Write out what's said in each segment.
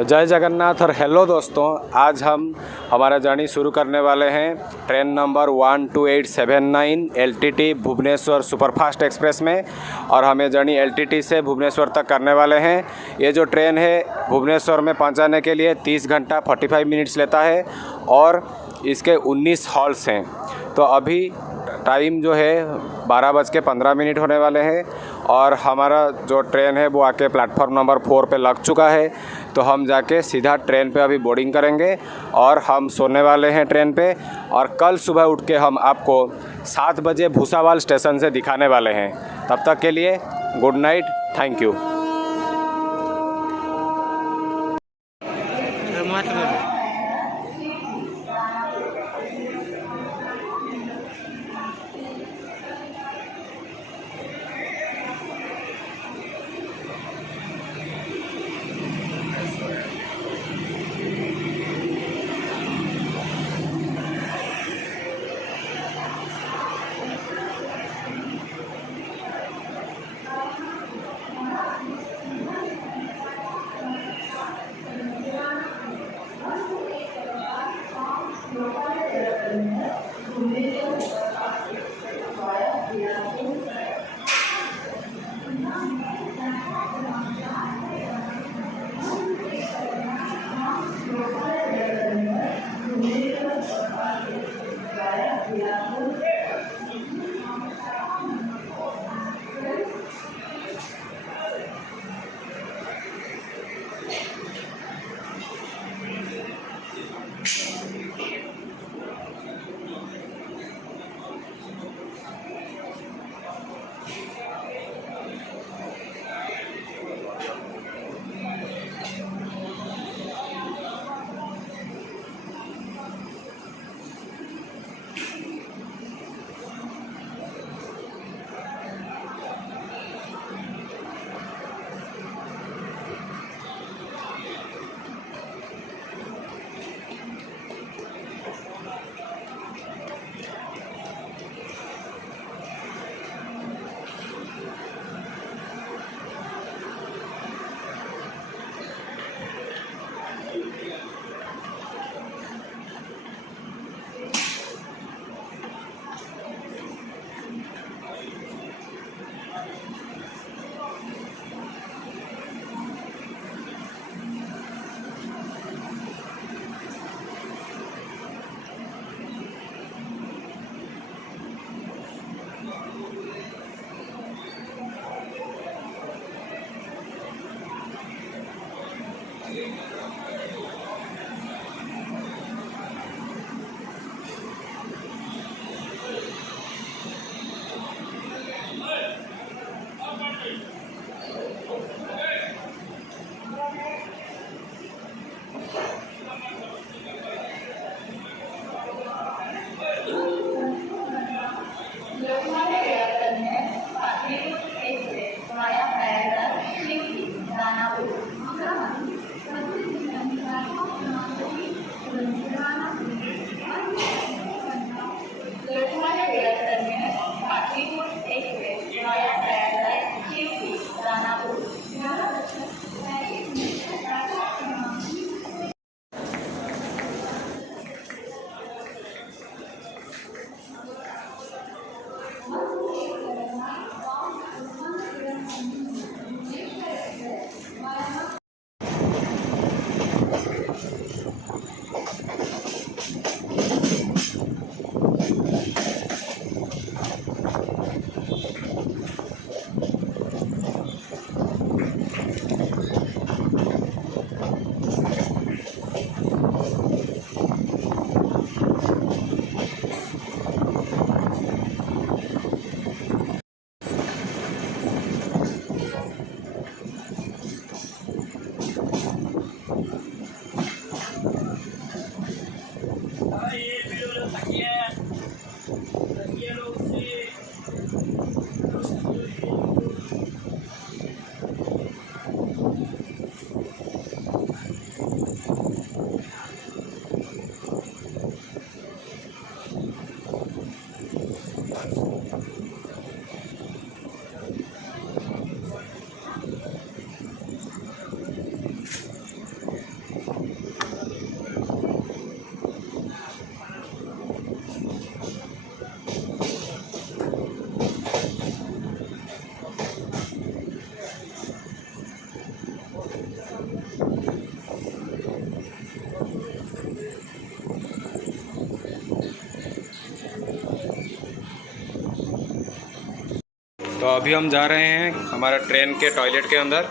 जय जगन्नाथ और हेलो दोस्तों, आज हम हमारा जर्नी शुरू करने वाले हैं train number 12879 LTT Bhubaneswar superfast express में। और हमें जर्नी एलटीटी से भुवनेश्वर तक करने वाले हैं। ये जो ट्रेन है भुवनेश्वर में पहुंचाने के लिए 30 घंटा 45 मिनट्स लेता है और इसके 19 हॉल्स हैं। तो अभी टाइम जो है 12:15 होने वाले हैं और हमारा जो ट्रेन है वो आके प्लेटफॉर्म नंबर 4 पे लग चुका है। तो हम जाके सीधा ट्रेन पे अभी बोर्डिंग करेंगे और हम सोने वाले हैं ट्रेन पे। और कल सुबह उठ के हम आपको 7 बजे भूसावाल स्टेशन से दिखाने वाले हैं। तब तक के लिए गुड नाइट, थैंक यू। अभी हम जा रहे हैं हमारा ट्रेन के टॉयलेट के अंदर।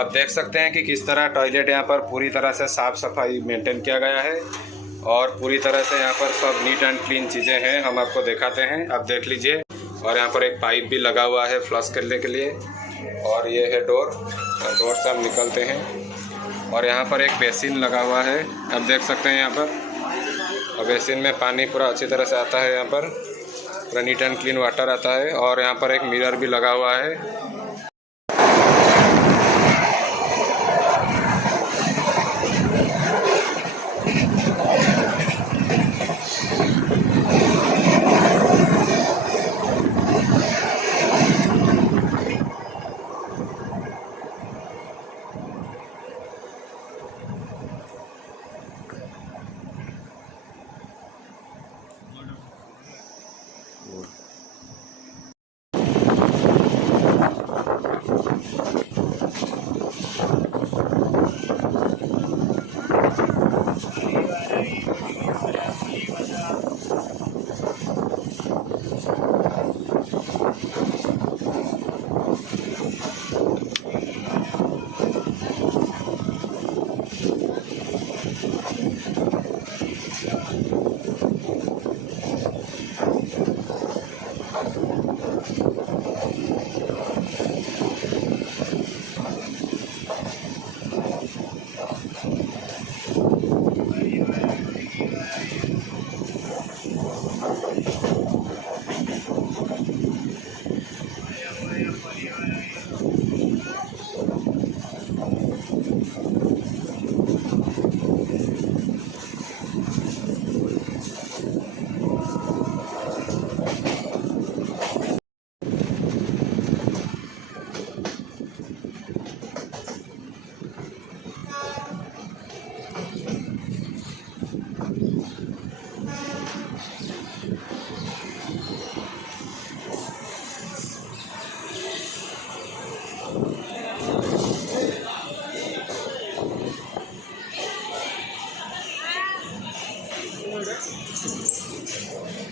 अब देख सकते हैं कि किस तरह टॉयलेट यहाँ पर पूरी तरह से साफ़ सफाई मेंटेन किया गया है और पूरी तरह से यहाँ पर सब नीट एंड क्लीन चीज़ें हैं। हम आपको दिखाते हैं, आप देख लीजिए। और यहाँ पर एक पाइप भी लगा हुआ है फ्लश करने के लिए, और ये है डोर, डोर से हम निकलते हैं। और यहाँ पर एक बेसिन लगा हुआ है, आप देख सकते हैं यहाँ पर। और बेसिन में पानी पूरा अच्छी तरह से आता है, यहाँ पर पूरा नीट एंड क्लीन वाटर आता है। और यहाँ पर एक मिरर भी लगा हुआ है।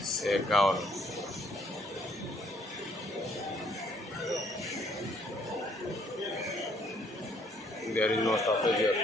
Segaon. There is no stoppage here.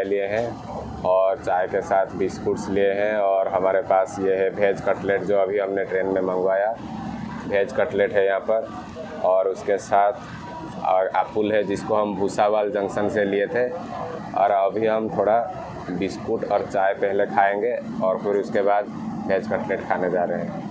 चाय लिए हैं और चाय के साथ बिस्कुट्स लिए हैं, और हमारे पास ये है वेज कटलेट जो अभी हमने ट्रेन में मंगवाया। वेज कटलेट है यहाँ पर, और उसके साथ और एप्पल है जिसको हम भूसावाल जंक्शन से लिए थे। और अभी हम थोड़ा बिस्कुट और चाय पहले खाएंगे और फिर उसके बाद वेज कटलेट खाने जा रहे हैं।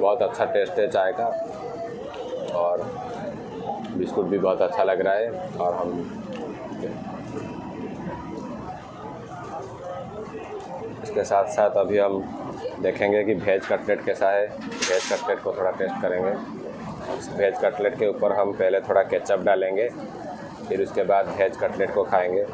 बहुत अच्छा टेस्ट है चाय का, और बिस्कुट भी बहुत अच्छा लग रहा है। और हम इसके साथ साथ अभी हम देखेंगे कि वेज कटलेट कैसा है। वेज कटलेट को थोड़ा टेस्ट करेंगे। इस वेज कटलेट के ऊपर हम पहले थोड़ा केचप डालेंगे, फिर उसके बाद वेज कटलेट को खाएंगे।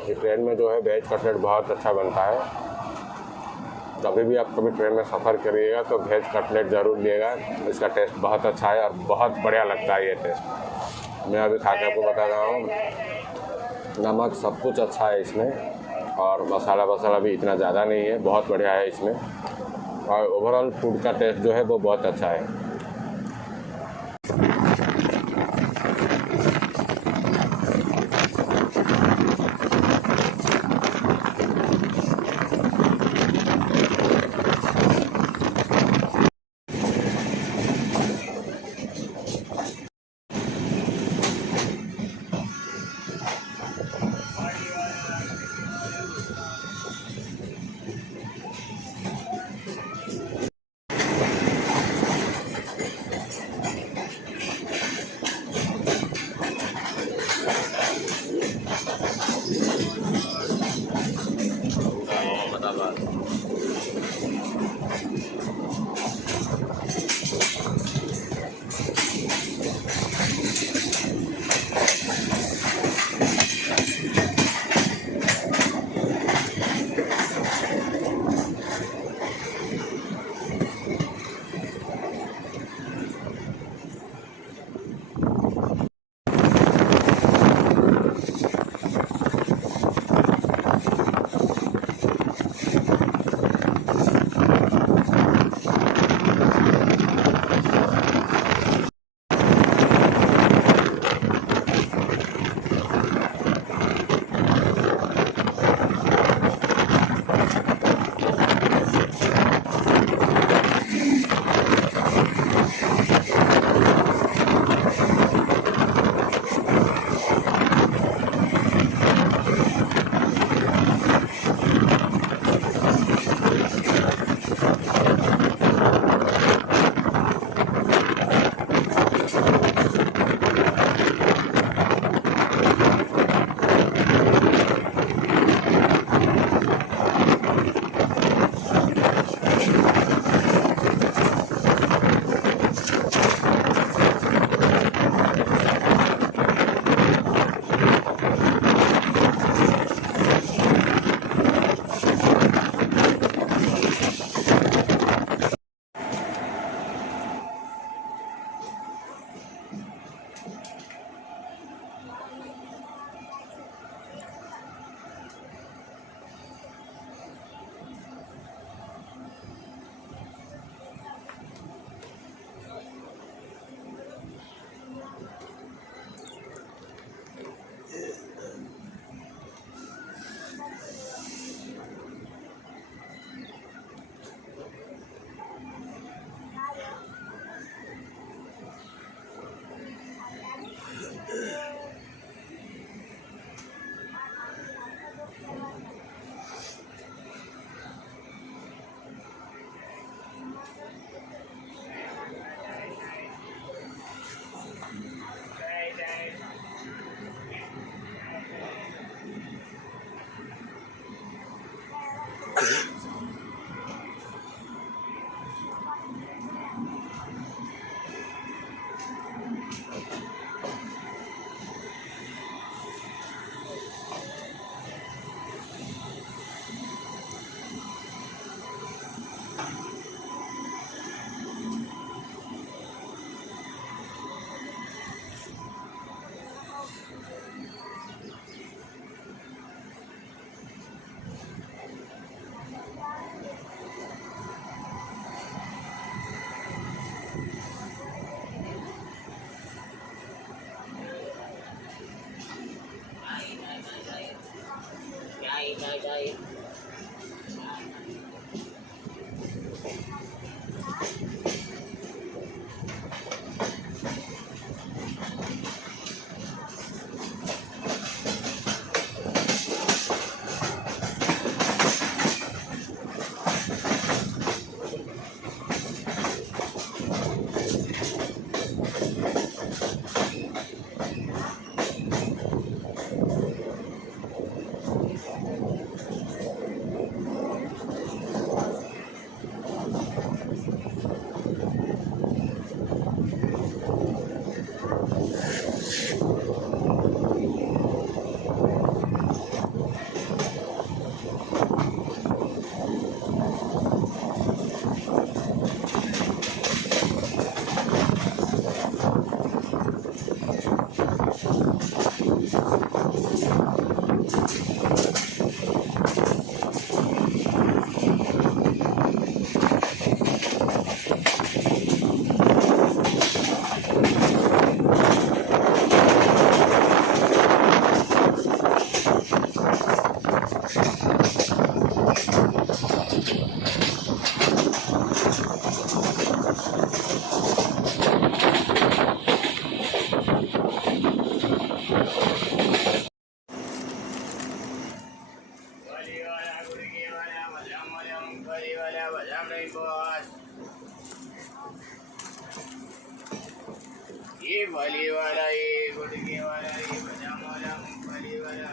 ये ट्रेन में जो है वेज कटलेट बहुत अच्छा बनता है। कभी भी आप कभी ट्रेन में सफ़र करिएगा तो वेज कटलेट ज़रूर लिएगा। इसका टेस्ट बहुत अच्छा है और बहुत बढ़िया लगता है ये टेस्ट। मैं अभी खा के आपको बता रहा हूँ, नमक सब कुछ अच्छा है इसमें, और मसाला वसाला भी इतना ज़्यादा नहीं है, बहुत बढ़िया है इसमें। और ओवरऑल फूड का टेस्ट जो है वो बहुत अच्छा है। ये भली वाला ये गुड़के वाला ये बदाम वाला मूंगफली वाला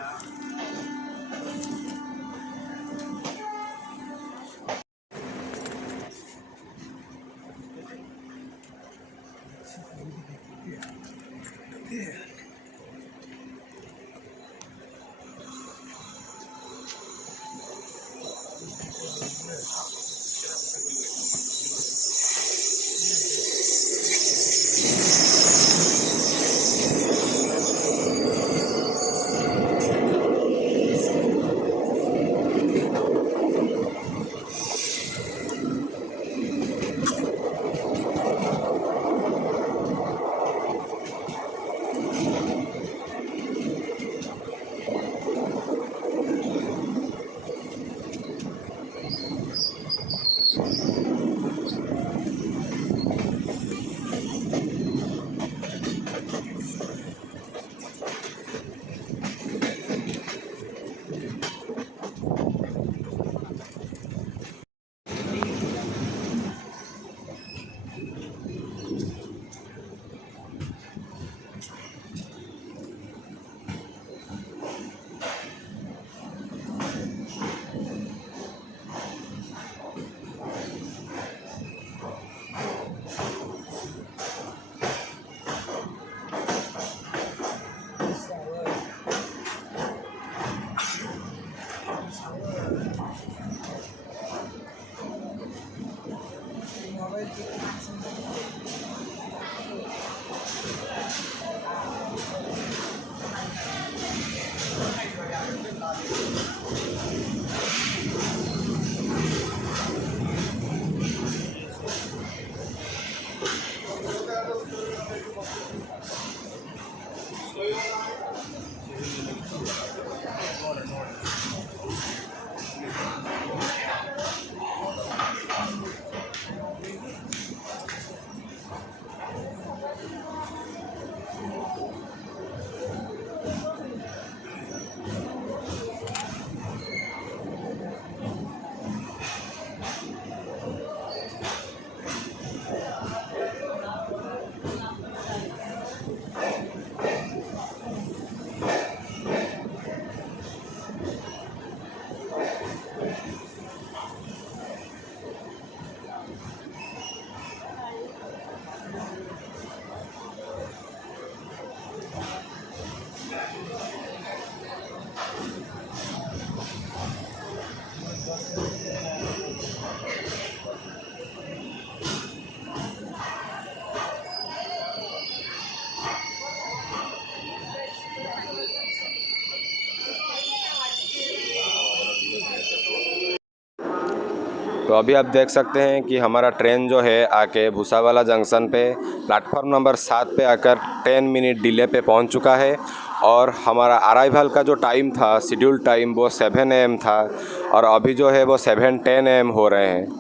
तो अभी आप देख सकते हैं कि हमारा ट्रेन जो है आके भूसावाला जंक्शन पे प्लेटफॉर्म नंबर 7 पे आकर 10 मिनट डिले पे पहुंच चुका है। और हमारा अराइवल का जो टाइम था, शेड्यूल टाइम, वो 7 AM था और अभी जो है वो 7:10 AM हो रहे हैं।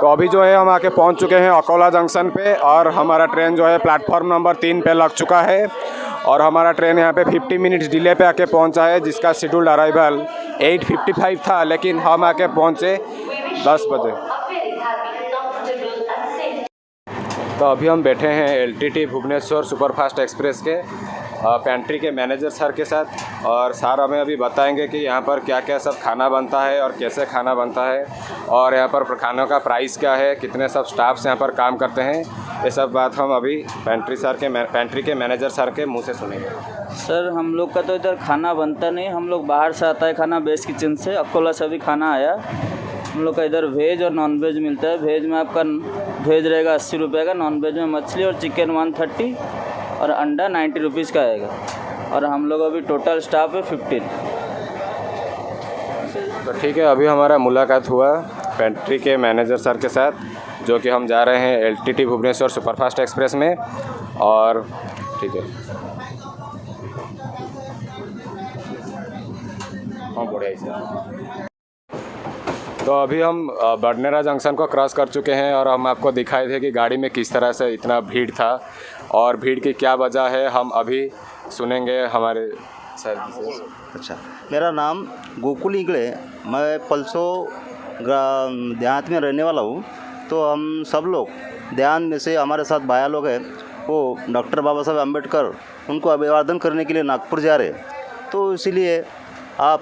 तो अभी जो है हम आके पहुंच चुके हैं अकोला जंक्शन पे और हमारा ट्रेन जो है प्लेटफॉर्म नंबर 3 पे लग चुका है और हमारा ट्रेन यहाँ पे 50 मिनट्स डिले पे आके पहुंचा है, जिसका शेड्यूल्ड अराइवल 8:55 था, लेकिन हम आके पहुंचे 10 बजे। तो अभी हम बैठे हैं एलटीटी भुवनेश्वर सुपरफास्ट एक्सप्रेस के पेंट्री के मैनेजर सर के साथ, और सर हमें अभी बताएंगे कि यहाँ पर क्या क्या सब खाना बनता है और कैसे खाना बनता है, और यहाँ पर खानों का प्राइस क्या है, कितने सब स्टाफ्स यहाँ पर काम करते हैं। ये सब बात हम अभी पेंट्री के मैनेजर सर के मुंह से सुनेंगे। सर हम लोग का तो इधर खाना बनता नहीं, हम लोग बाहर से आता है खाना, बेस्ट किचन से, अकोला से भी खाना आया। हम लोग का इधर वेज और नॉन वेज मिलता है। वेज में आपका वेज रहेगा 80 रुपये का, नॉन वेज में मछली और चिकन 130 और अंडा 90 रुपीज़ का आएगा। और हम लोग अभी टोटल स्टाफ है 15। तो ठीक है, अभी हमारा मुलाकात हुआ पेंट्री के मैनेजर सर के साथ, जो कि हम जा रहे हैं एलटीटी भुवनेश्वर सुपरफास्ट एक्सप्रेस में। और ठीक है, हाँ बढ़िया सर। तो अभी हम बडनेरा जंक्शन को क्रॉस कर चुके हैं और हम आपको दिखाए थे कि गाड़ी में किस तरह से इतना भीड़ था और भीड़ की क्या वजह है, हम अभी सुनेंगे हमारे सर से। अच्छा, मेरा नाम गोकुल इंगले, मैं पलसो देहात में रहने वाला हूँ। तो हम सब लोग देहात में से हमारे साथ भाया लोग हैं, वो डॉक्टर बाबा साहब अम्बेडकर उनको अभिवादन करने के लिए नागपुर जा रहे। तो इसीलिए आप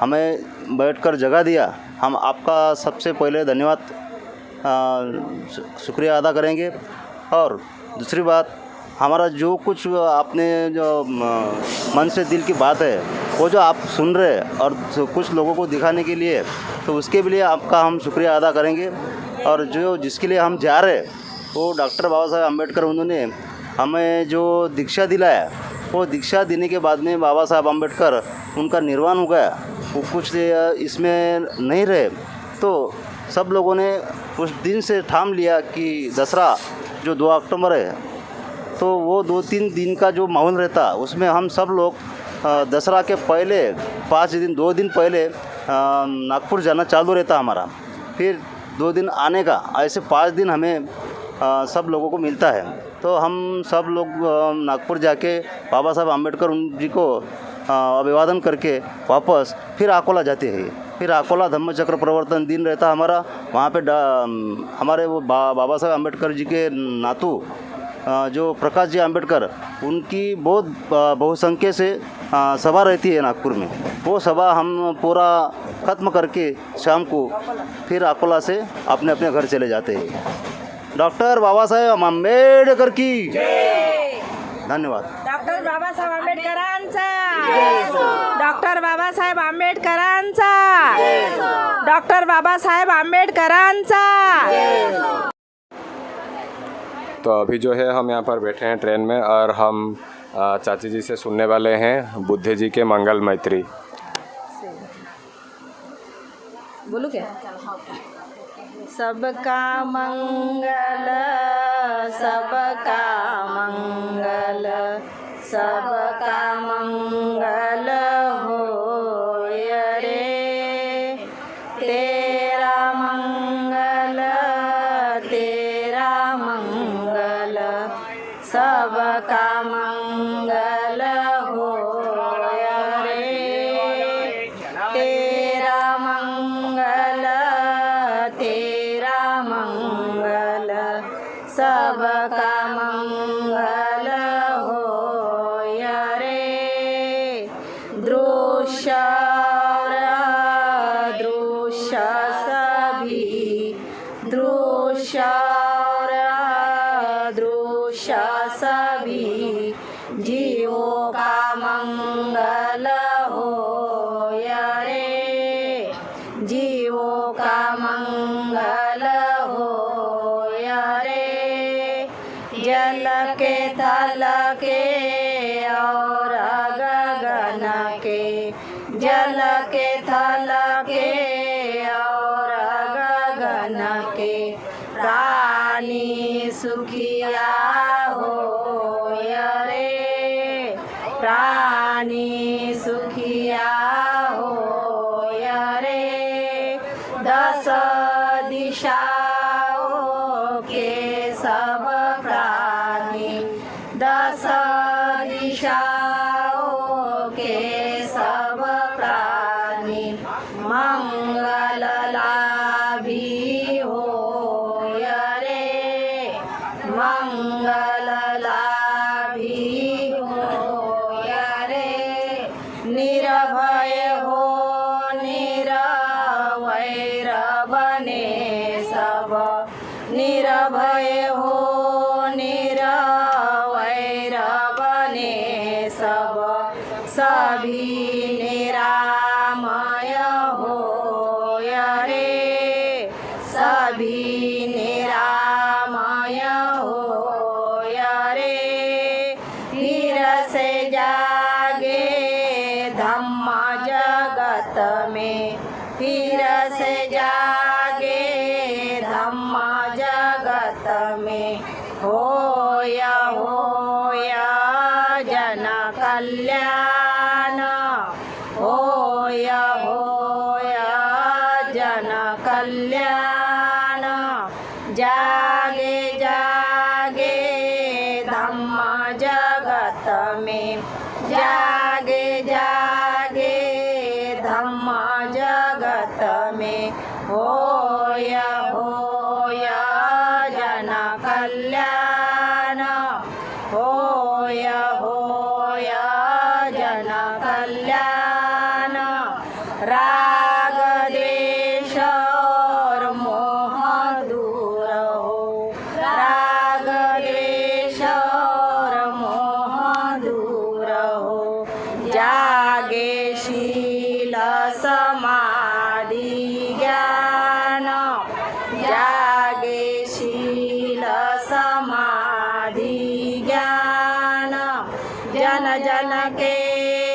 हमें बैठकर जगह दिया, हम आपका सबसे पहले धन्यवाद शुक्रिया अदा करेंगे। और दूसरी बात, हमारा जो कुछ आपने जो मन से दिल की बात है वो जो आप सुन रहे हैं और कुछ लोगों को दिखाने के लिए, तो उसके लिए आपका हम शुक्रिया अदा करेंगे। और जो जिसके लिए हम जा रहे हैं वो डॉक्टर बाबा साहब अम्बेडकर, उन्होंने हमें जो दीक्षा दिलाया, वो दीक्षा देने के बाद में बाबा साहब अम्बेडकर उनका निर्वाण हो गया, वो कुछ इसमें नहीं रहे। तो सब लोगों ने उस दिन से ठान लिया कि दसरा जो 2 अक्टूबर है, तो वो 2-3 दिन का जो माहौल रहता, उसमें हम सब लोग दसरा के पहले 2 दिन पहले नागपुर जाना चालू रहता हमारा। फिर 2 दिन आने का, ऐसे 5 दिन हमें सब लोगों को मिलता है। तो हम सब लोग नागपुर जाके बाबा साहब अम्बेडकर जी को अभिवादन करके वापस फिर अकोला जाते हैं। फिर अकोला धम्मचक्र प्रवर्तन दिन रहता हमारा, वहाँ पे हमारे वो बाबा साहब अम्बेडकर जी के नातू जो प्रकाश जी अम्बेडकर, उनकी बहुत बहुसंख्य से सभा रहती है नागपुर में। वो सभा हम पूरा ख़त्म करके शाम को फिर अकोला से अपने अपने घर चले जाते हैं। डॉक्टर बाबा साहेब आंबेडकर की धन्यवाद। डॉक्टर बाबासाहेब आंबेडकरांचा, डॉक्टर बाबासाहेब आंबेडकरांचा, डॉक्टर बाबासाहेब आंबेडकरांचा। तो अभी जो है हम यहाँ पर बैठे हैं ट्रेन में और हम चाची जी से सुनने वाले हैं बुद्धे जी के मंगल मैत्री। बोलू क्या? सबका मंगल, सबका मंगल, सबका मंगल होय रे। तेरा मंगल, तेरा मंगल, सबका मंगल होय रे। तेरा मंगल, तेरा मंगल, सबका मंगल होय रे। मंगल होय रे, जीवों का मंगल होय रे। जल के थल के और गगन के, जल के थल के और गगन के, प्राणी सुखिया होय रे, प्राणी सुखिया होय रे। दस दिशाओं के सब प्राणी, दस दिशाओं के सब प्राणी, मंगल लाभी होय रे, मंगल लाभी होय रे। निर्भय हो निरवैर बने सब, निर्भय हो निरवैर बने सब, सभी निरामय होय रे, सभी निरामय होय रे। फिर से जागे धम्म जगत में, फिर से जागे धम्म जगत में, होय होय जन कल्याण, होय होय जन कल्याण। जागे जागे धम्म जगत में, जागे जागे धम्म जगत में, होय होय जन कल्याण, होय होय जन कल्याण। राग द्वेष और मोह दूर हो, राग द्वेष और मोह दूर हो। जागे शील समाधि ज्ञान, जागे शील समाधि ज्ञान। जन जन के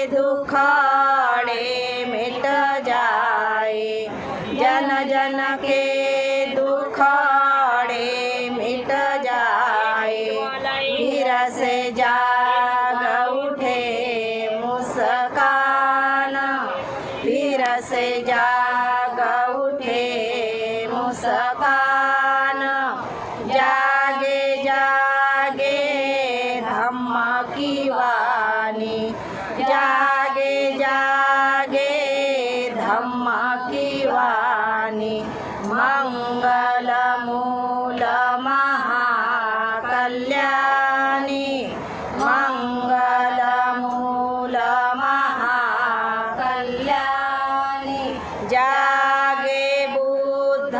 दुखड़े मिट जाए, जन जन के दुखड़े मिट जाए। फिर से जाग उठे मुस्कान, फिर से जाग उठे मुस्कान। जागे जागे धम्म की वाणी, जागे जागे धम्म की वाणी। मंगल मूल महाकल्याणी, मंगल मूल महाकल्याणी। जागे बुद्ध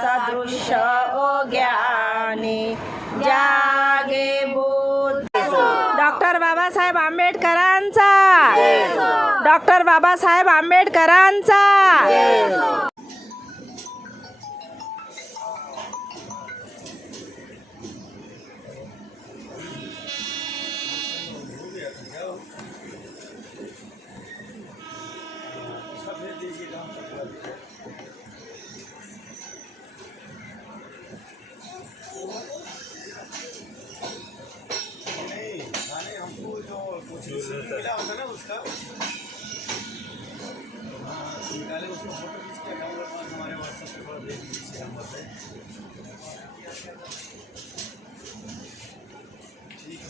सदृश ओ ज्ञानी, जागे बुद्ध। डॉक्टर बाबासाहेब आंबेडकरांचा, डॉक्टर बाबासाहेब आंबेडकरांचा। मिला होता ना उसका, निकाले उसको फोटो खींच के हमारे व्हाट्सएप पे भेज दीजिए नंबर पे। ठीक है।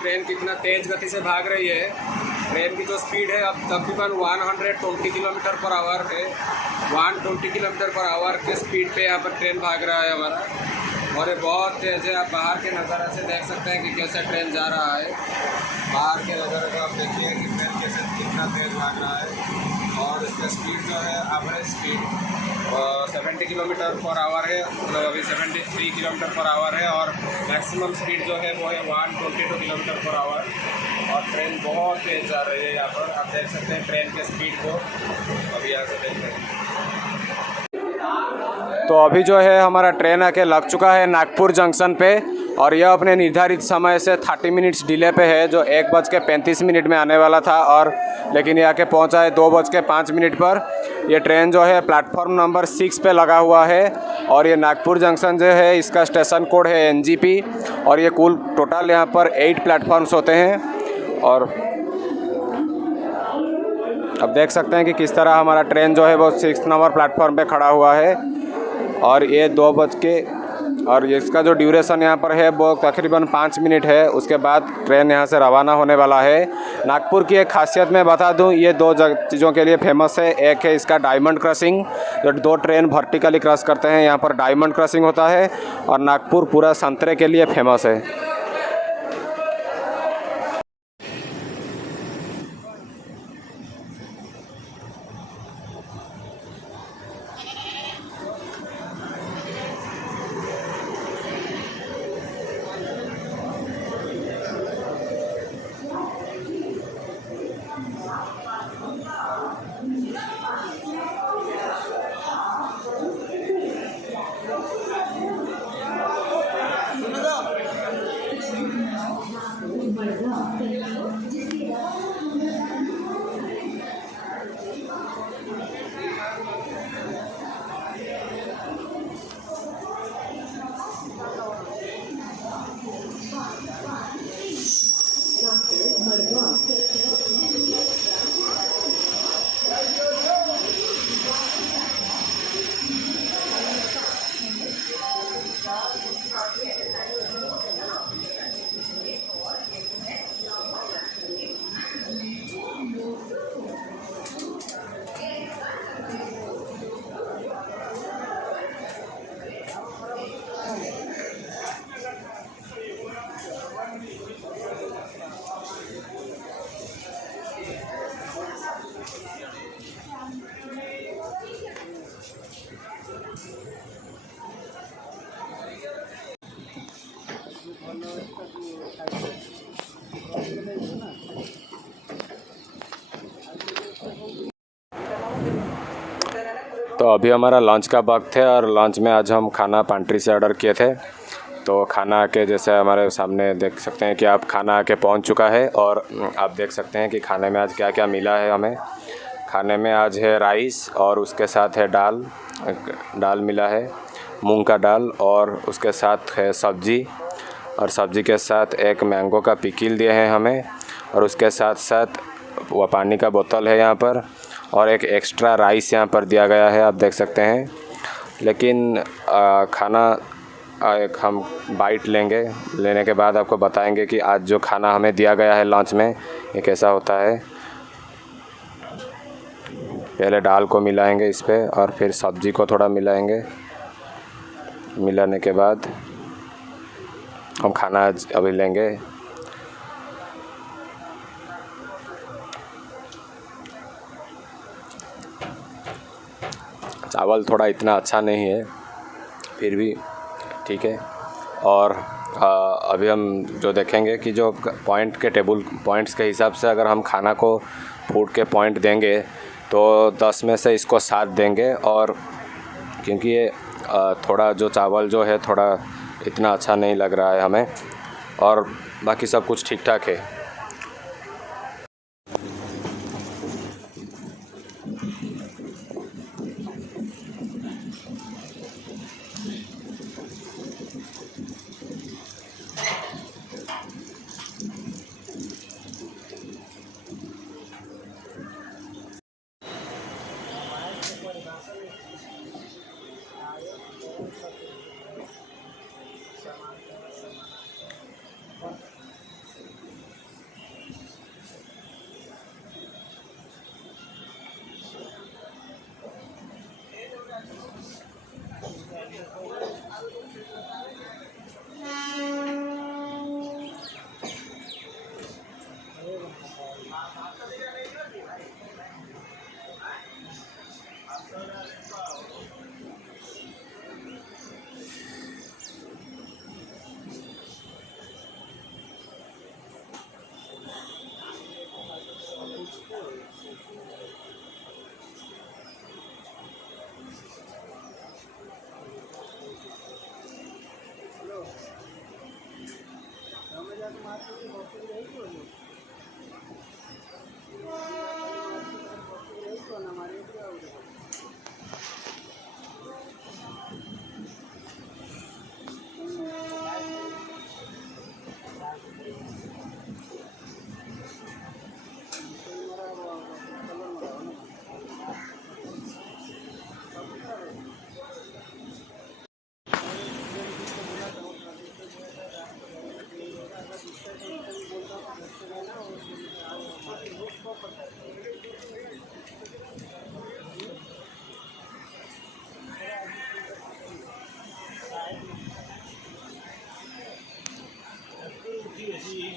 ट्रेन कितना तेज़ गति से भाग रही है। ट्रेन की जो स्पीड है अब तकरीबन 120 किलोमीटर पर आवर है। 120 किलोमीटर पर आवर के स्पीड पे यहाँ पर ट्रेन भाग रहा है हमारा, और ये बहुत तेज़ है। आप बाहर के नज़ारे से देख सकते हैं कि कैसे ट्रेन जा रहा है। बाहर के नज़ारे को आप देखिए कि ट्रेन कैसे कितना तेज़ भाग रहा है, और इसका स्पीड जो है average speed 70 kilometre per hour है, मतलब अभी 73 किलोमीटर पर आवर है, और मैक्सिमम स्पीड जो है वो है 122 किलोमीटर पर आवर। और ट्रेन बहुत तेज़ जा रही है यहाँ पर, आप देख सकते हैं ट्रेन के स्पीड को। अभी यहाँ से देख रहे हैं तो अभी जो है हमारा ट्रेन आके लग चुका है नागपुर जंक्शन पे, और यह अपने निर्धारित समय से 30 मिनट्स डिले पे है, जो 1:35 में आने वाला था, और लेकिन ये आके पहुंचा है 2:05 पर। ये ट्रेन जो है प्लेटफॉर्म नंबर 6 पे लगा हुआ है, और ये नागपुर जंक्शन जो है इसका स्टेशन कोड है NGP, और ये कुल टोटल यहाँ पर 8 प्लेटफॉर्म्स होते हैं। और अब देख सकते हैं कि किस तरह हमारा ट्रेन जो है वो 6 नंबर प्लेटफॉर्म पे खड़ा हुआ है, और ये 2 और इसका जो ड्यूरेशन यहाँ पर है वो तकरीबन 5 मिनट है। उसके बाद ट्रेन यहाँ से रवाना होने वाला है। नागपुर की एक खासियत मैं बता दूँ, ये 2 चीज़ों के लिए फेमस है। एक है इसका डायमंड क्रॉसिंग, जो 2 ट्रेन वर्टिकली क्रॉस करते हैं, यहाँ पर डायमंड क्रॉसिंग होता है। और नागपुर पूरा संतरे के लिए फेमस है। तो अभी हमारा लंच का वक्त है, और लंच में आज हम खाना पेंट्री से ऑर्डर किए थे। तो खाना आके जैसे हमारे सामने देख सकते हैं कि आप खाना आके पहुंच चुका है, और आप देख सकते हैं कि खाने में आज क्या क्या मिला है हमें। खाने में आज है राइस, और उसके साथ है दाल मिला है, मूंग का दाल, और उसके साथ है सब्जी, और सब्जी के साथ एक मैंगो का पिकिल दिए हैं हमें, और उसके साथ साथ वो पानी का बोतल है यहाँ पर, और एक एक्स्ट्रा राइस यहाँ पर दिया गया है, आप देख सकते हैं। लेकिन खाना एक हम बाइट लेंगे, लेने के बाद आपको बताएंगे कि आज जो खाना हमें दिया गया है लंच में ये कैसा होता है। पहले दाल को मिलाएंगे इस पर, और फिर सब्जी को थोड़ा मिलाएंगे। मिलाने के बाद हम खाना अभी लेंगे। चावल थोड़ा इतना अच्छा नहीं है, फिर भी ठीक है। और अभी हम जो देखेंगे कि जो पॉइंट के टेबल पॉइंट्स के हिसाब से अगर हम खाना को फूड के पॉइंट देंगे तो 10 में से इसको 7 देंगे। और क्योंकि ये थोड़ा जो चावल जो है थोड़ा इतना अच्छा नहीं लग रहा है हमें, और बाकी सब कुछ ठीक ठाक है।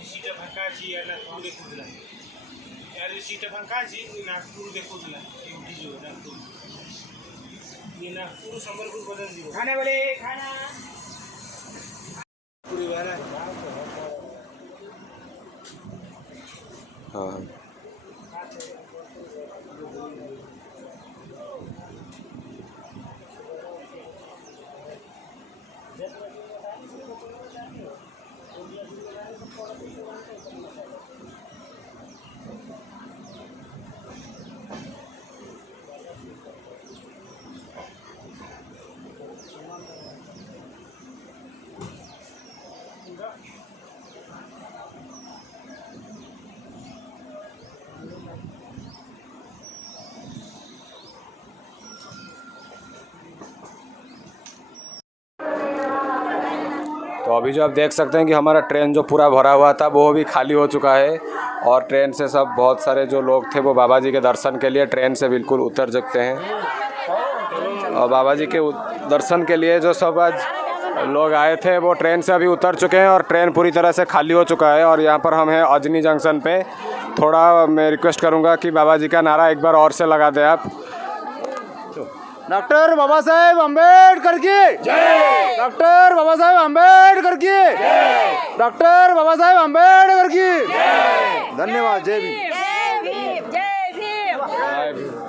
सीटा फांका अच्छी या नागपुर देखुला यार सीटा फांका अच्छी नागपुर देखुला एवढी जो नागपुर ये नागपुर संबलपुर बदल दियो खाने वाले खाना पूरी वाला हाँ तो अभी जो आप देख सकते हैं कि हमारा ट्रेन जो पूरा भरा हुआ था वो भी खाली हो चुका है और ट्रेन से सब बहुत सारे जो लोग थे वो बाबा जी के दर्शन के लिए ट्रेन से बिल्कुल उतर सकते हैं। और बाबा जी के दर्शन के लिए जो सब आज लोग आए थे वो ट्रेन से अभी उतर चुके हैं और ट्रेन पूरी तरह से खाली हो चुका है। और यहाँ पर हम हैं अजनी जंक्शन पे। थोड़ा मैं रिक्वेस्ट करूँगा कि बाबा जी का नारा एक बार और से लगा दें आप। डॉक्टर बाबा साहेब अम्बेडकर की जय। डॉक्टर बाबा साहेब अम्बेडकर की जय। डॉक्टर बाबा साहेब अम्बेडकर की जय। धन्यवाद। जय भीम। जय भीम, जय भीम।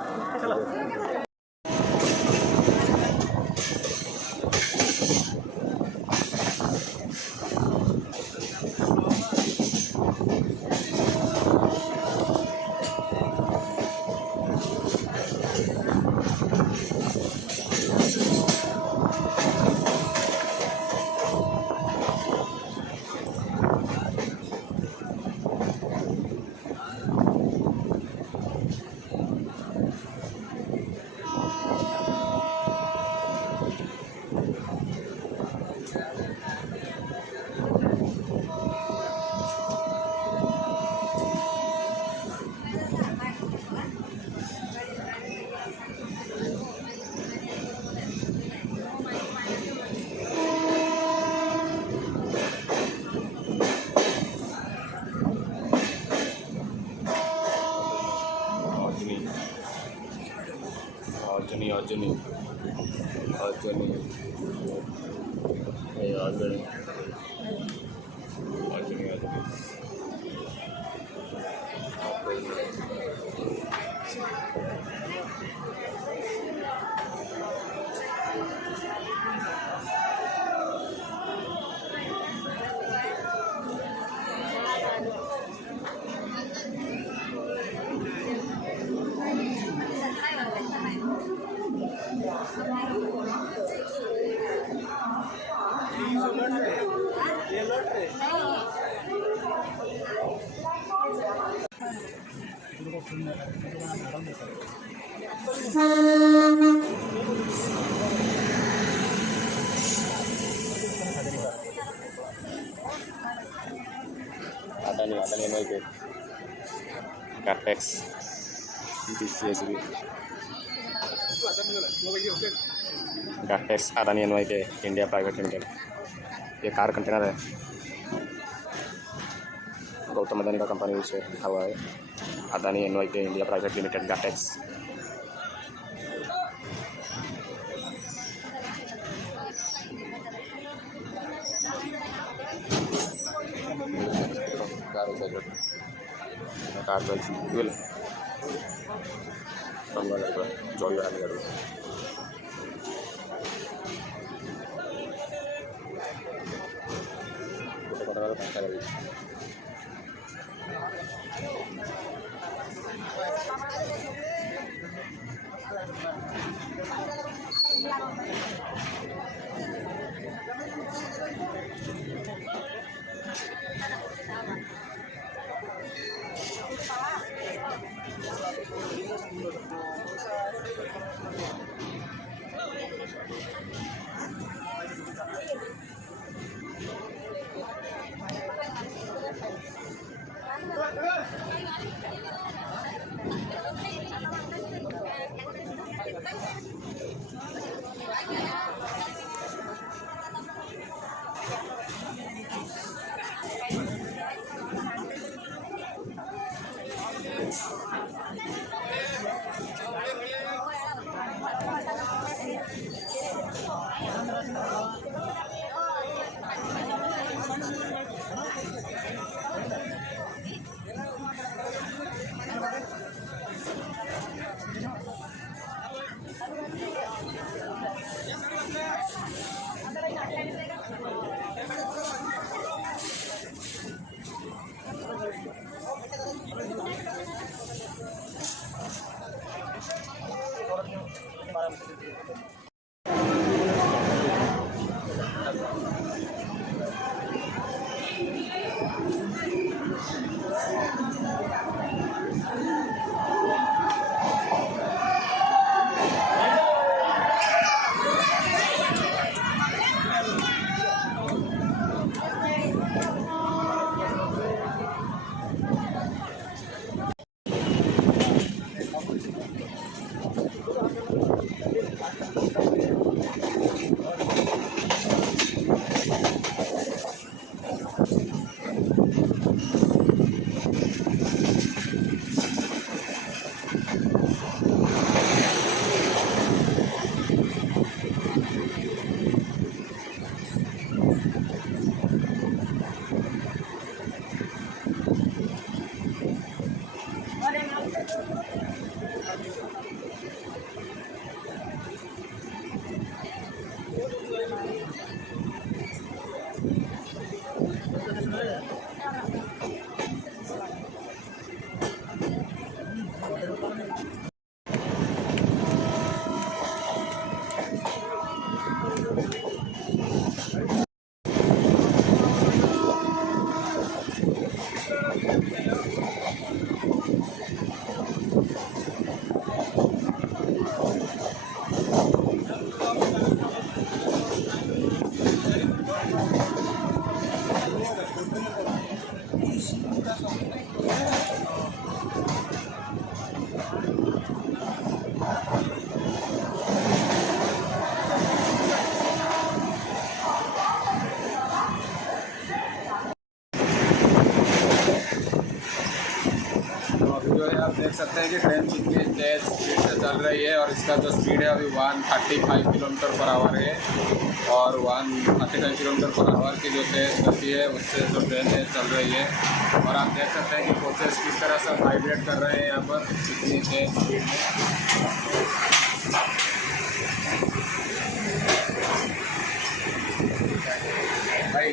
अर्जुनी अर्जुनी अर्जुनी Arjuni Adani United Capex CSB Capex Adani United India Private Limited। ये कार कंटेनर है, गौतम अदानी का कंपनी से लिखा हुआ है Adani NYT India private limited गैटेक्स। तो अभी जो है आप देख सकते हैं कि ट्रेन कितनी तेज़ स्पीड से चल रही है और इसका जो स्पीड है अभी 135 किलोमीटर पर आवर है और 135 किलोमीटर पर आवर की जो तेज़ गति है उससे जो ट्रेन है चल रही है। और आप देख सकते हैं कि कोचेस किस तरह से वाइब्रेट कर रहे हैं यहाँ पर इतनी तेज़ स्पीड में। भाई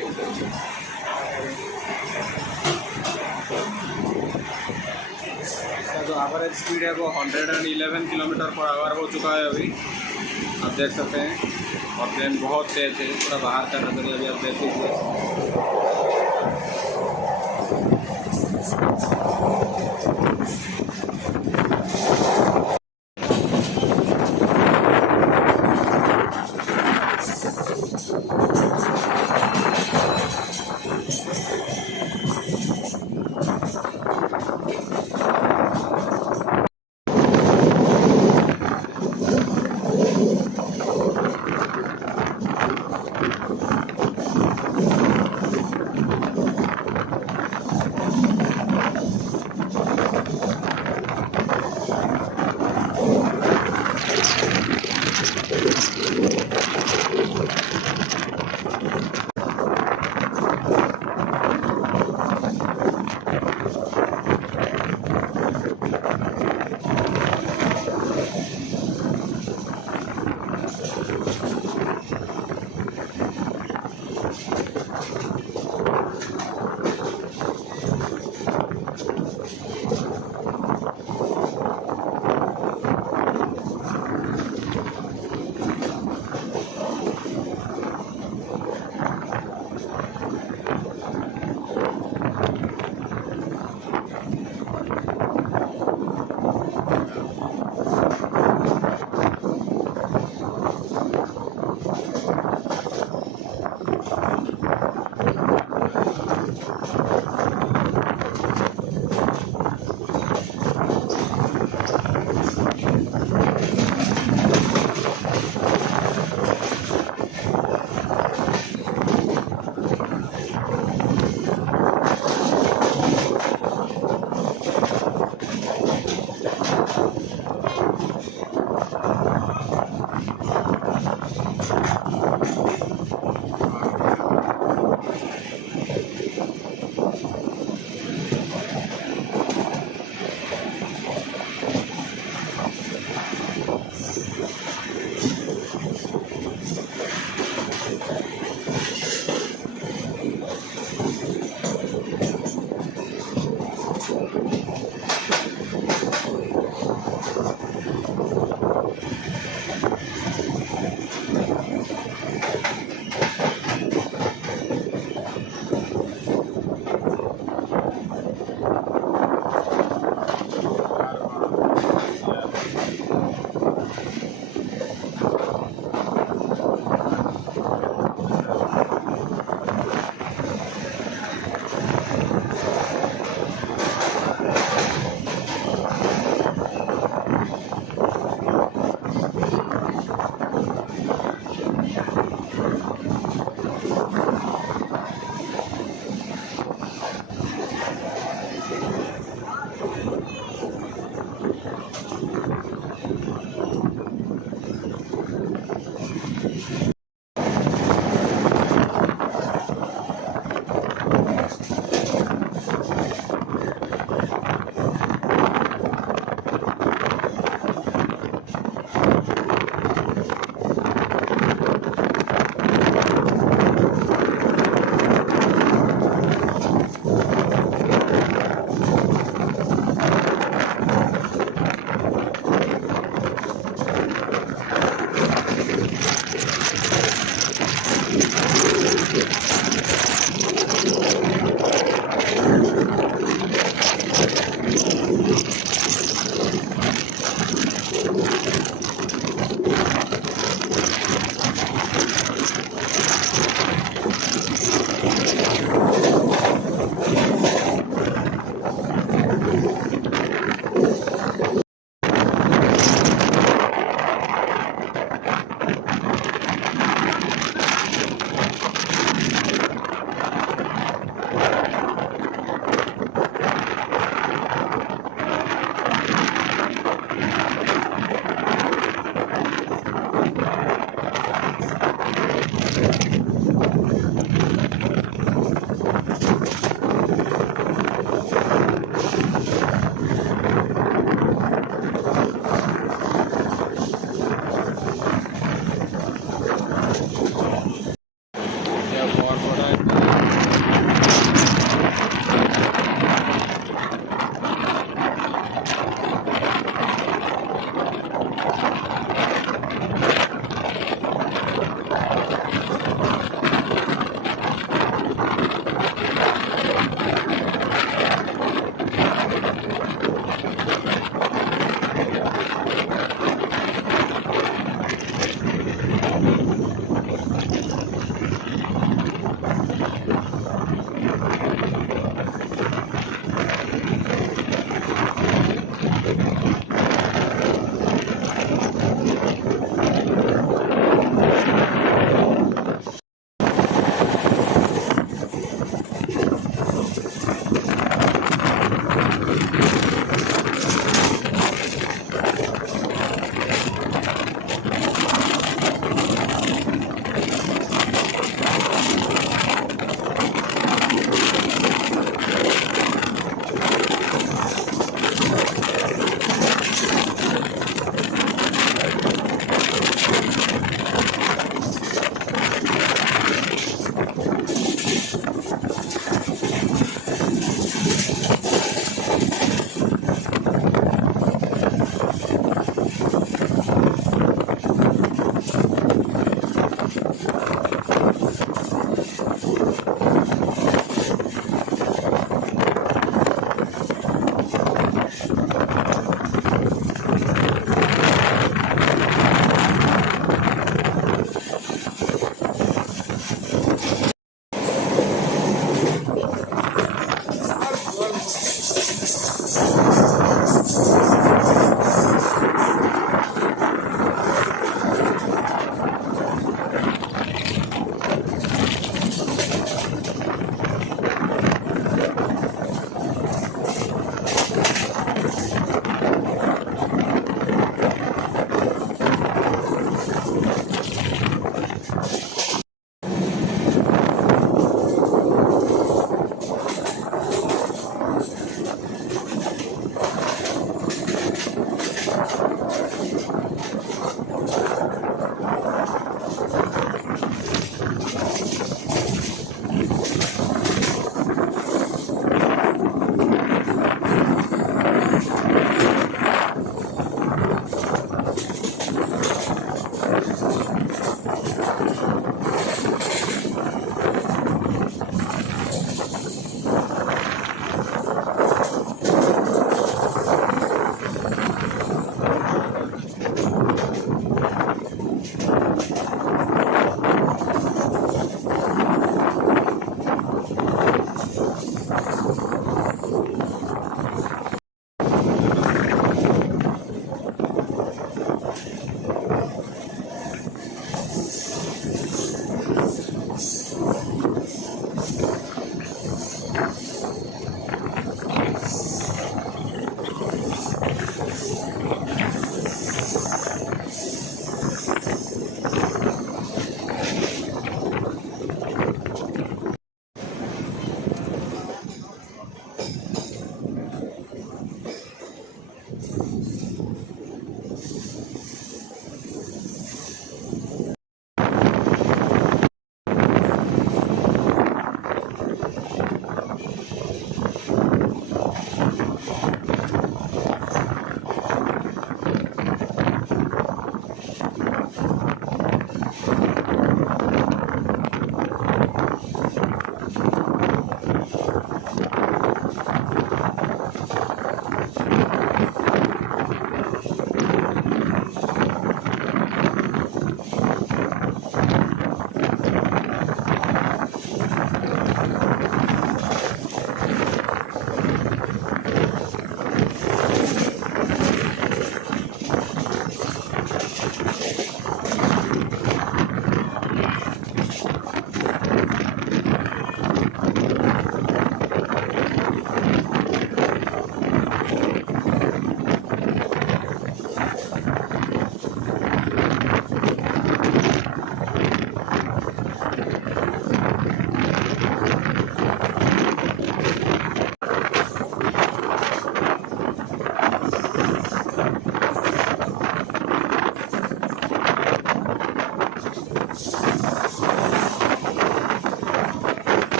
इसका जो एवरेज स्पीड है वो 111 किलोमीटर पर आवर हो चुका है अभी, आप देख सकते हैं। और ट्रेन बहुत तेज़ है, पूरा बाहर का नज़रिया भी आप देख लीजिए।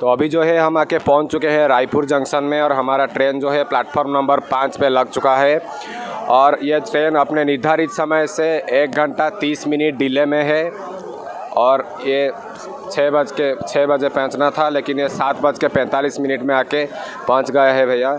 तो अभी जो है हम आके पहुंच चुके हैं रायपुर जंक्शन में और हमारा ट्रेन जो है प्लेटफॉर्म नंबर 5 पे लग चुका है और ये ट्रेन अपने निर्धारित समय से 1 घंटा 30 मिनट डिले में है और ये 6 बजे पहुंचना था लेकिन ये 7:45 में आके पहुंच गए हैं भैया।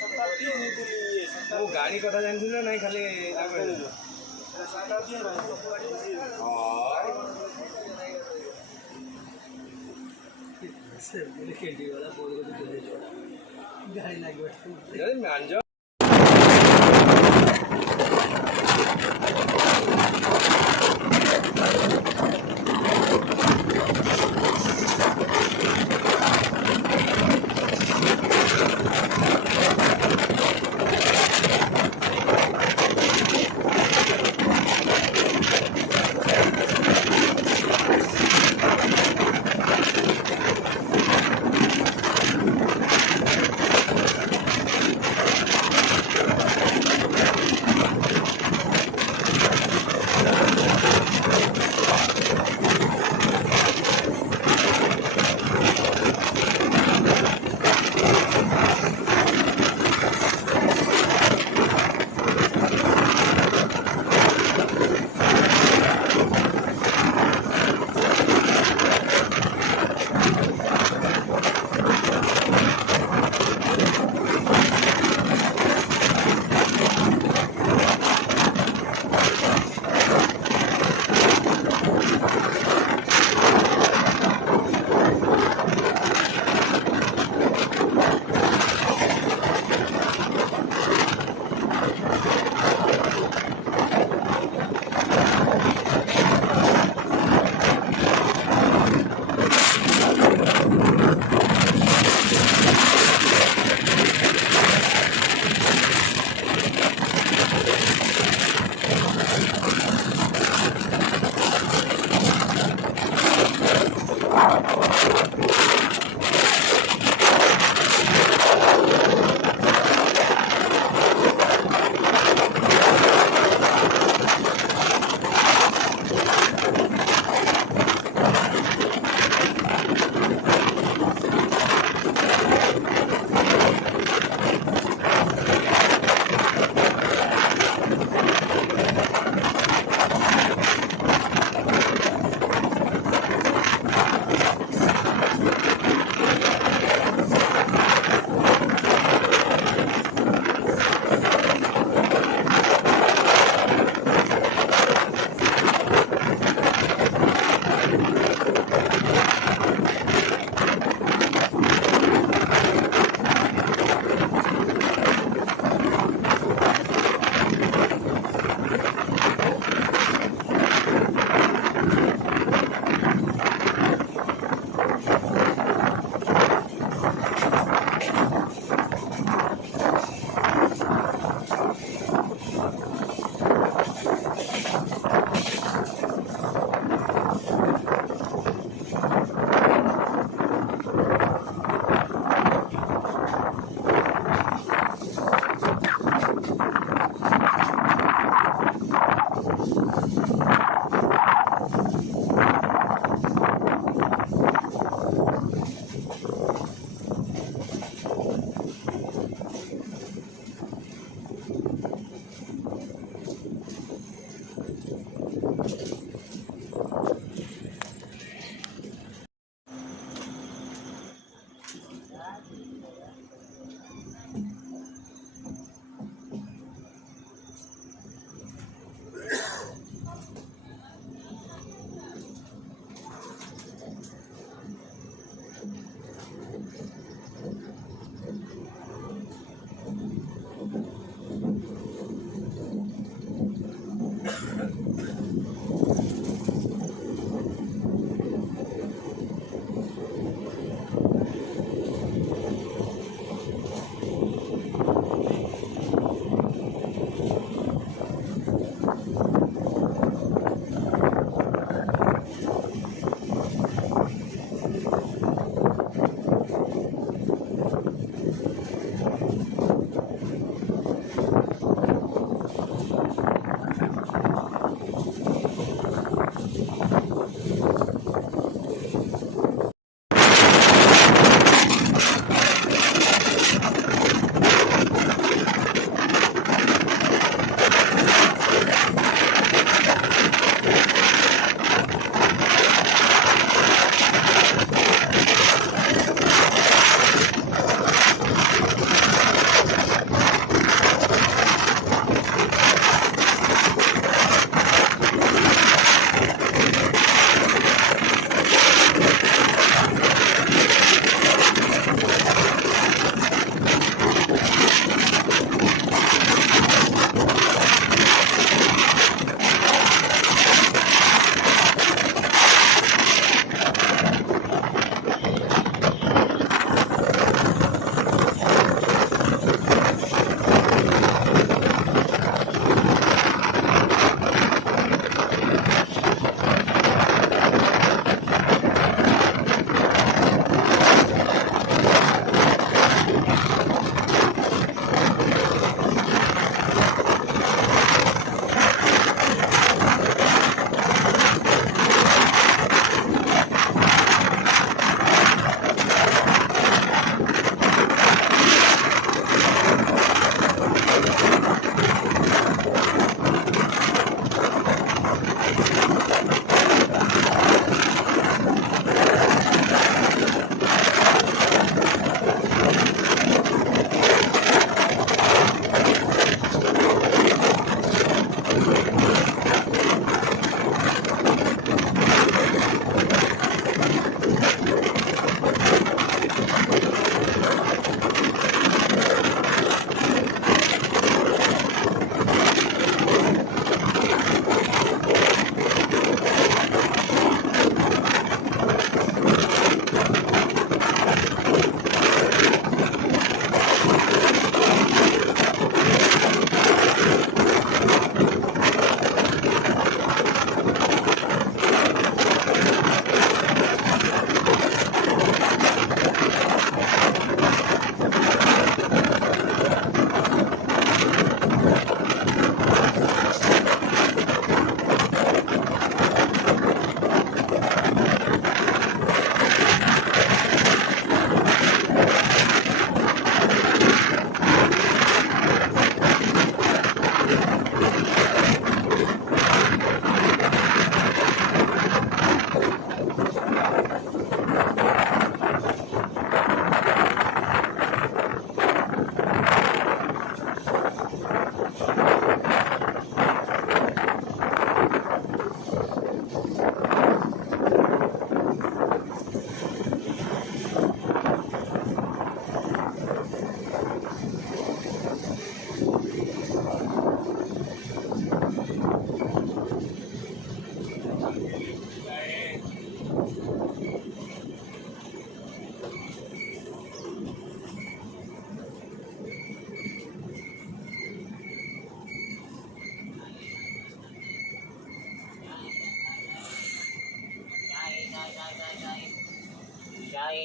वो गाड़ी कथा जानती ना नहीं खाली गाड़ी मान जाओ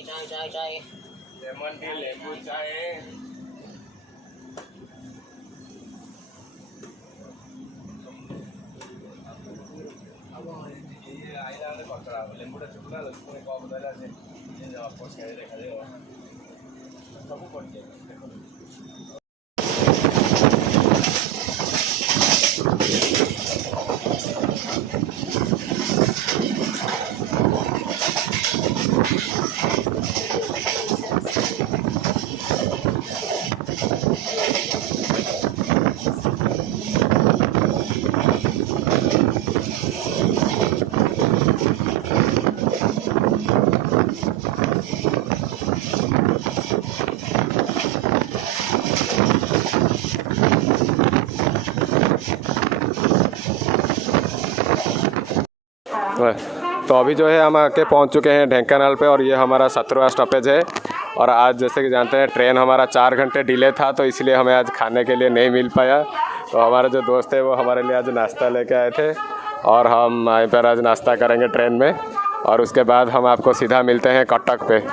चाय लेमन टी नींबू चाय तो अभी जो है हम आके पहुंच चुके हैं ढेंकानाल पे और ये हमारा 17वां स्टॉपेज है। और आज जैसे कि जानते हैं ट्रेन हमारा 4 घंटे डिले था, तो इसलिए हमें आज खाने के लिए नहीं मिल पाया। तो हमारे जो दोस्त है वो हमारे लिए आज नाश्ता लेके आए थे और हम यहीं पर आज नाश्ता करेंगे ट्रेन में, और उसके बाद हम आपको सीधा मिलते हैं कटक पे।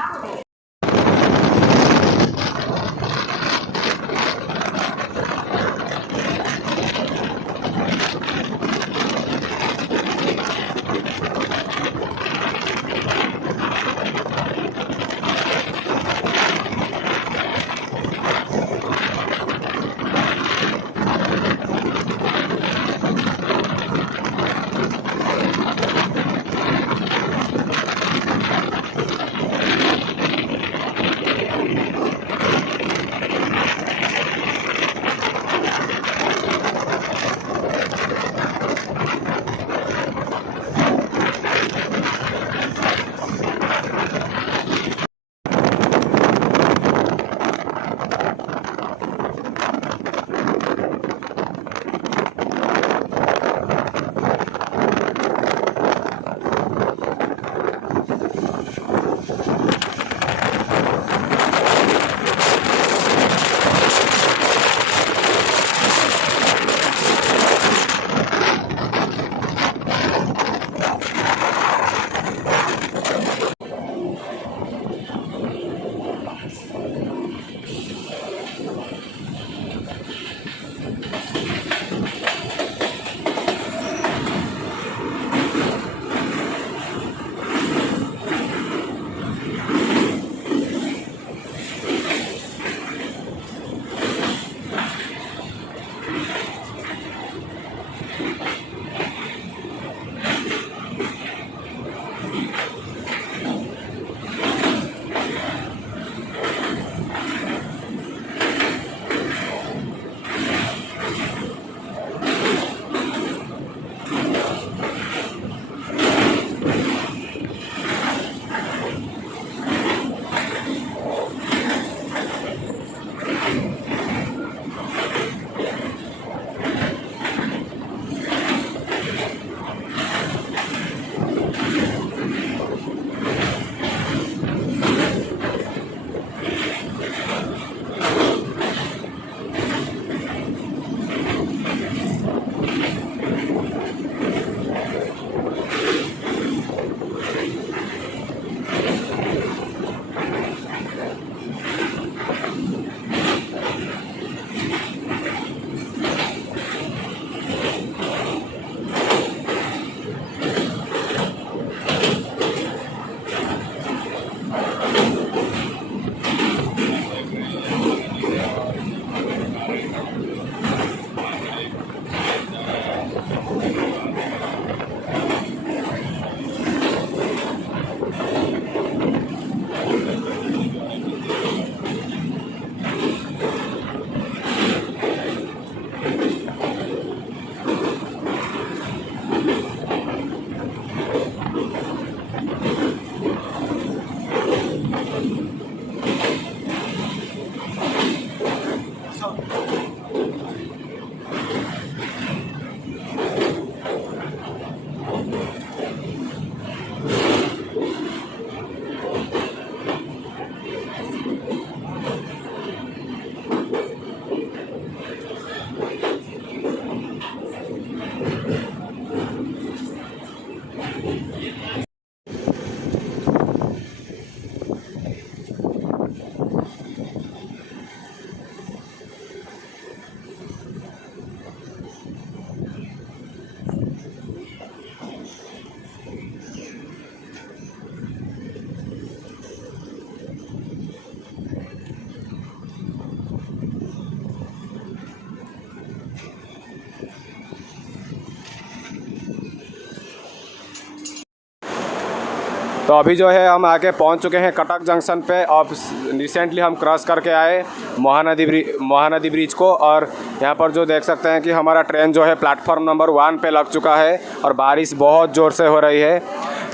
तो अभी जो है हम आके पहुंच चुके हैं कटक जंक्शन पे। और रिसेंटली हम क्रॉस करके आए महानदी ब्रिज को, और यहाँ पर जो देख सकते हैं कि हमारा ट्रेन जो है प्लेटफॉर्म नंबर 1 पे लग चुका है और बारिश बहुत ज़ोर से हो रही है।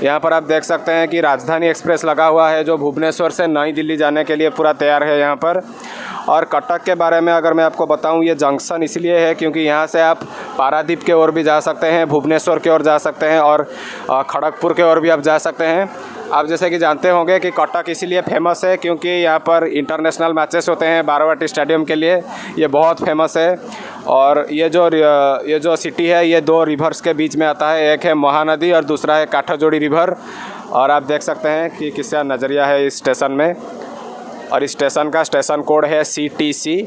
यहाँ पर आप देख सकते हैं कि राजधानी एक्सप्रेस लगा हुआ है जो भुवनेश्वर से नई दिल्ली जाने के लिए पूरा तैयार है यहाँ पर। और कटक के बारे में अगर मैं आपको बताऊं, ये जंक्शन इसलिए है क्योंकि यहाँ से आप पारादीप के ओर भी जा सकते हैं, भुवनेश्वर की ओर जा सकते हैं और खड़गपुर के ओर भी आप जा सकते हैं। आप जैसे कि जानते होंगे कि कटक इसीलिए फेमस है क्योंकि यहाँ पर इंटरनेशनल मैचेस होते हैं बारावटी स्टेडियम के लिए, ये बहुत फेमस है। और ये जो सिटी है ये 2 रिवर्स के बीच में आता है, एक है महानदी और दूसरा है काठाजोड़ी रिवर। और आप देख सकते हैं कि किसका नज़रिया है इस स्टेशन में, और इस स्टेशन का स्टेशन कोड है CTC।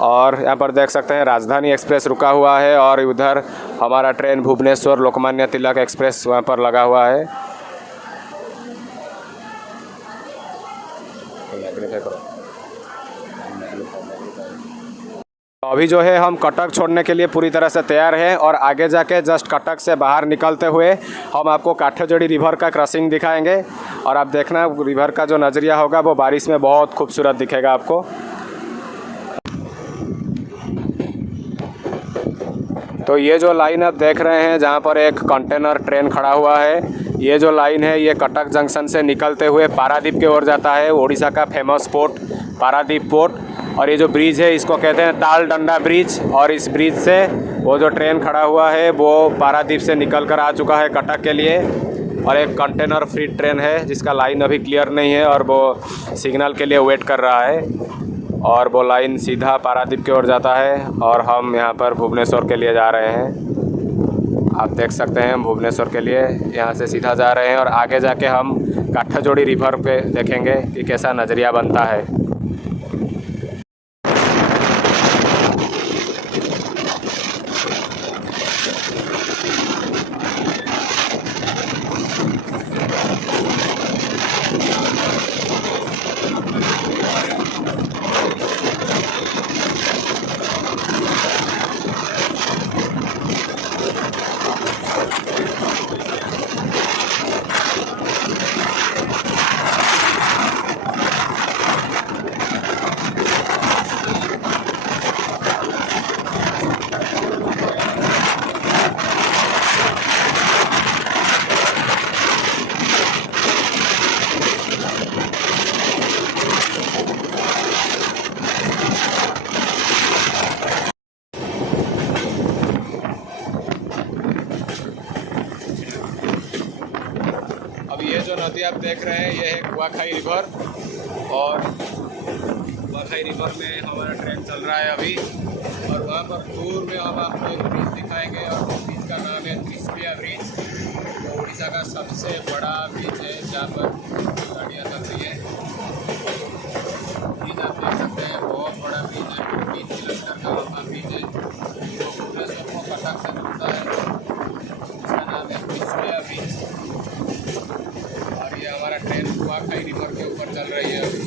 और यहाँ पर देख सकते हैं राजधानी एक्सप्रेस रुका हुआ है और उधर हमारा ट्रेन भुवनेश्वर लोकमान्य तिलक एक्सप्रेस वहाँ पर लगा हुआ है। अभी जो है हम कटक छोड़ने के लिए पूरी तरह से तैयार हैं और आगे जाके जस्ट कटक से बाहर निकलते हुए हम आपको काठाजोड़ी रिवर का क्रॉसिंग दिखाएंगे। और आप देखना रिवर का जो नज़रिया होगा वो बारिश में बहुत खूबसूरत दिखेगा आपको। तो ये जो लाइन आप देख रहे हैं जहाँ पर एक कंटेनर ट्रेन खड़ा हुआ है, ये जो लाइन है ये कटक जंक्शन से निकलते हुए पारादीप की ओर जाता है, उड़ीसा का फेमस पोर्ट पारादीप पोर्ट। और ये जो ब्रिज है इसको कहते हैं ताल डंडा ब्रिज, और इस ब्रिज से वो जो ट्रेन खड़ा हुआ है वो पारादीप से निकल कर आ चुका है कटक के लिए। और एक कंटेनर फ्री ट्रेन है जिसका लाइन अभी क्लियर नहीं है और वो सिग्नल के लिए वेट कर रहा है, और वो लाइन सीधा पारादीप की ओर जाता है। और हम यहाँ पर भुवनेश्वर के लिए जा रहे हैं, आप देख सकते हैं हम भुवनेश्वर के लिए यहाँ से सीधा जा रहे हैं। और आगे जाके हम काठाजोड़ी रिवर पे देखेंगे कि कैसा नज़रिया बनता है। ये जो नदी आप देख रहे हैं ये है कुआखाई रिवर, और कुआखाई रिवर में हमारा ट्रेन चल रहा है अभी। और वहाँ पर दूर में हम आपको एक ब्रिज दिखाएंगे, और ब्रिज का नाम है त्रिस्पिया ब्रिज। वो उड़ीसा का सबसे बड़ा ब्रिज है जहाँ पर गाड़ियाँ चल रही है। ब्रिज आप देख सकते हैं बहुत बड़ा ब्रिज है, 3 किलोमीटर का लंबा ब्रिज है। वो भुवनेश्वर को कटक से जुड़ता है, इसका नाम है त्रिस्पिया ब्रिज। और ये हमारा ट्रेन कुआखाई रिवर के ऊपर चल रही है अभी।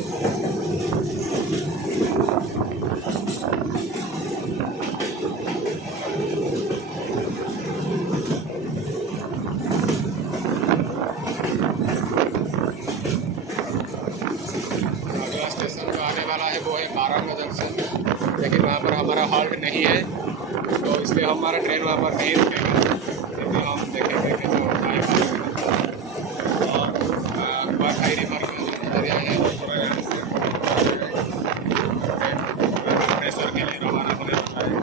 अगला स्टेशन जो आने वाला है वो है बारंग जंक्शन, लेकिन वहाँ पर हमारा हॉल्ट नहीं है, तो इसलिए हमारा ट्रेन वहाँ पर नहीं रुकेगा। लेकिन हम देखेंगे कैसे होता है। कुआखाई रिवर का जो नज़रिया है वो पूरा यहाँ से भुवनेश्वर के लिए रवाना होने वाला है।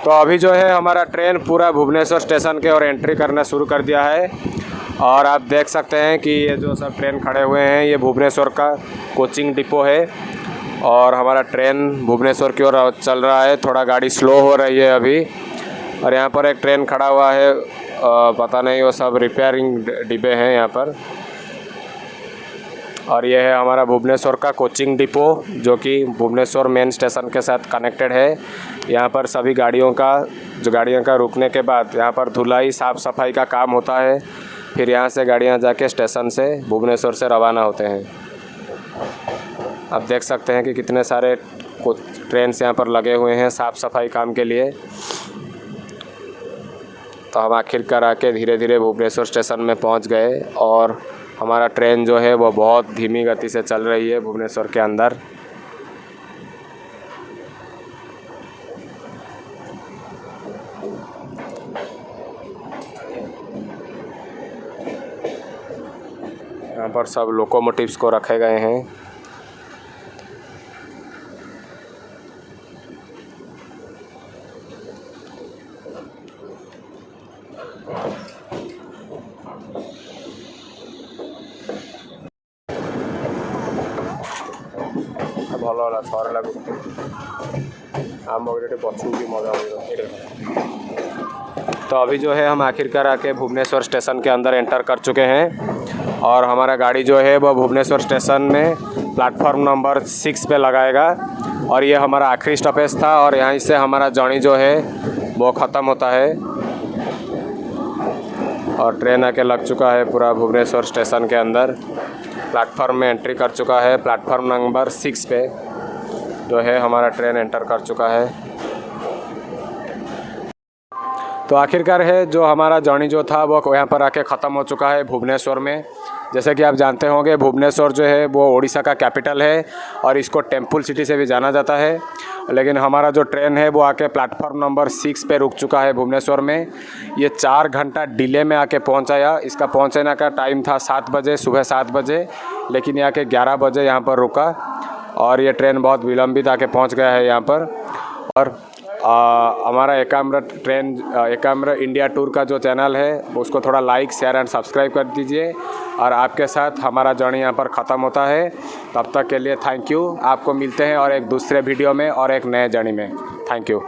तो अभी जो है हमारा ट्रेन पूरा भुवनेश्वर स्टेशन के और एंट्री करना शुरू कर दिया है। और आप देख सकते हैं कि ये जो सब ट्रेन खड़े हुए हैं ये भुवनेश्वर का कोचिंग डिपो है और हमारा ट्रेन भुवनेश्वर की ओर चल रहा है। थोड़ा गाड़ी स्लो हो रही है अभी। और यहाँ पर एक ट्रेन खड़ा हुआ है, पता नहीं वो सब रिपेयरिंग डिब्बे हैं यहाँ पर। और ये है हमारा भुवनेश्वर का कोचिंग डिपो जो कि भुवनेश्वर मेन स्टेशन के साथ कनेक्टेड है। यहाँ पर सभी गाड़ियों का रुकने के बाद यहाँ पर धुलाई साफ़ सफाई का काम होता है। फिर यहाँ से गाड़ियाँ जाके स्टेशन से भुवनेश्वर से रवाना होते हैं। आप देख सकते हैं कि कितने सारे ट्रेन यहाँ पर लगे हुए हैं साफ़ सफाई काम के लिए। तो हम आखिरकार आके धीरे धीरे भुवनेश्वर स्टेशन में पहुँच गए और हमारा ट्रेन जो है वो बहुत धीमी गति से चल रही है भुवनेश्वर के अंदर। यहाँ पर सब लोकोमोटिव्स को रखे गए हैं। ଭଲ ହେଲା ଥରେ ଲାଗୁ ଆମ ଏଠି ପଛକୁ भी मजा तो अभी जो है हम आखिरकार आके भुवनेश्वर स्टेशन के अंदर एंटर कर चुके हैं और हमारा गाड़ी जो है वो भुवनेश्वर स्टेशन में प्लेटफॉर्म नंबर 6 पे लगाएगा। और ये हमारा आखिरी स्टॉपेज था और यहीं से हमारा जर्नी जो है वो ख़त्म होता है। और ट्रेन आके लग चुका है पूरा भुवनेश्वर स्टेशन के अंदर। प्लेटफॉर्म में एंट्री कर चुका है। प्लेटफॉर्म नंबर 6 पे जो है हमारा ट्रेन एंटर कर चुका है। तो आखिरकार है जो हमारा जर्नी जो था वो यहाँ पर आके ख़त्म हो चुका है भुवनेश्वर में। जैसे कि आप जानते होंगे भुवनेश्वर जो है वो उड़ीसा का कैपिटल है और इसको टेम्पल सिटी से भी जाना जाता है। लेकिन हमारा जो ट्रेन है वो आके प्लेटफॉर्म नंबर 6 पे रुक चुका है भुवनेश्वर में। ये 4 घंटा डिले में आके पहुंचाया। इसका पहुंचने का टाइम था 7 बजे, सुबह 7 बजे, लेकिन ये आके 11 बजे यहाँ पर रुका और ये ट्रेन बहुत विलंबित आके पहुँच गया है यहाँ पर। और हमारा एकाम्र इंडिया टूर का जो चैनल है उसको थोड़ा लाइक, शेयर एंड सब्सक्राइब कर दीजिए। और आपके साथ हमारा जर्नी यहाँ पर ख़त्म होता है। तब तक के लिए थैंक यू। आपको मिलते हैं और एक दूसरे वीडियो में और एक नए जर्नी में। Thank you.